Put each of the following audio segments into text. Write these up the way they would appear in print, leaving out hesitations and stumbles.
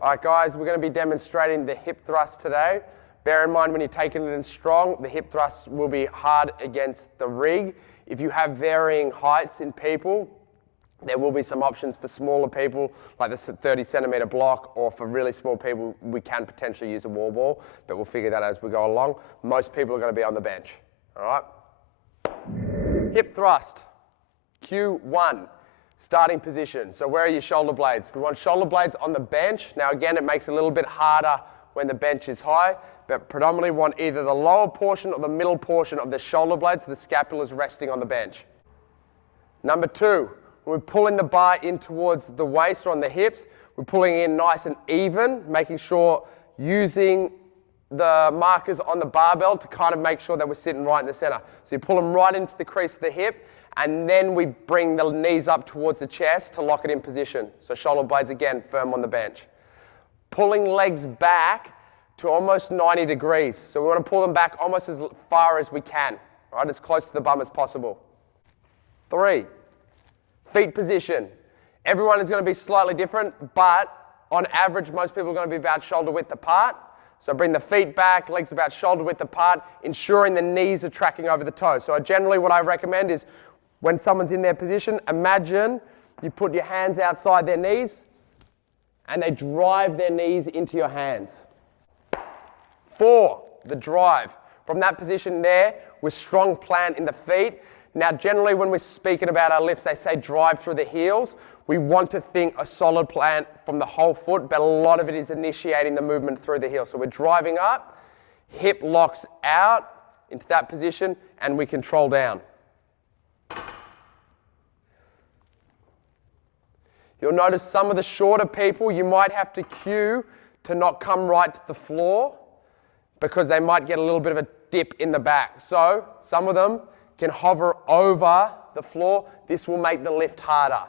All right, guys, we're going to be demonstrating the hip thrust today. Bear in mind when you're taking it in strong, the hip thrust will be hard against the rig. If you have varying heights in people, there will be some options for smaller people, like the 30 centimeter block, or for really small people, we can potentially use a wall ball, but we'll figure that out as we go along. Most people are going to be on the bench. All right? Hip thrust, Q1. Starting position. So where are your shoulder blades? We want shoulder blades on the bench. Now again, it makes it a little bit harder when the bench is high, but predominantly want either the lower portion or the middle portion of the shoulder blades, so the scapula is resting on the bench. Number two, when we're pulling the bar in towards the waist or on the hips, we're pulling in nice and even, making sure using the markers on the barbell to kind of make sure that we're sitting right in the center. So you pull them right into the crease of the hip, and then we bring the knees up towards the chest to lock it in position. So shoulder blades again firm on the bench. Pulling legs back to almost 90 degrees. So we want to pull them back almost as far as we can, right? As close to the bum as possible. 3, feet position. Everyone is going to be slightly different, but on average, most people are going to be about shoulder width apart. So bring the feet back, legs about shoulder width apart, ensuring the knees are tracking over the toes. So generally what I recommend is when someone's in their position, imagine you put your hands outside their knees and they drive their knees into your hands. 4, the drive. From that position there, with strong plant in the feet. Now generally when we're speaking about our lifts, they say drive through the heels. We want to think a solid plant from the whole foot, but a lot of it is initiating the movement through the heel. So we're driving up, hip locks out into that position, and we control down. You'll notice some of the shorter people, you might have to cue to not come right to the floor because they might get a little bit of a dip in the back. So some of them can hover over the floor. This will make the lift harder,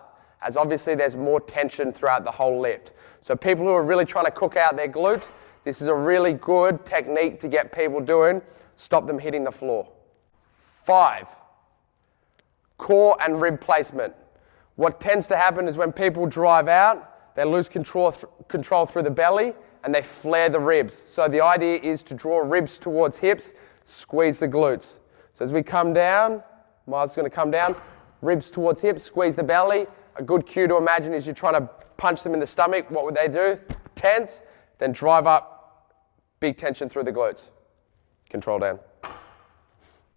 as obviously there's more tension throughout the whole lift. So people who are really trying to cook out their glutes, this is a really good technique to get people doing. Stop them hitting the floor. 5, core and rib placement. What tends to happen is when people drive out, they lose control through the belly and they flare the ribs. So the idea is to draw ribs towards hips, squeeze the glutes. So as we come down, Miles is going to come down, ribs towards hips, squeeze the belly. A good cue to imagine is you're trying to punch them in the stomach. What would they do? Tense, then drive up, big tension through the glutes. Control down.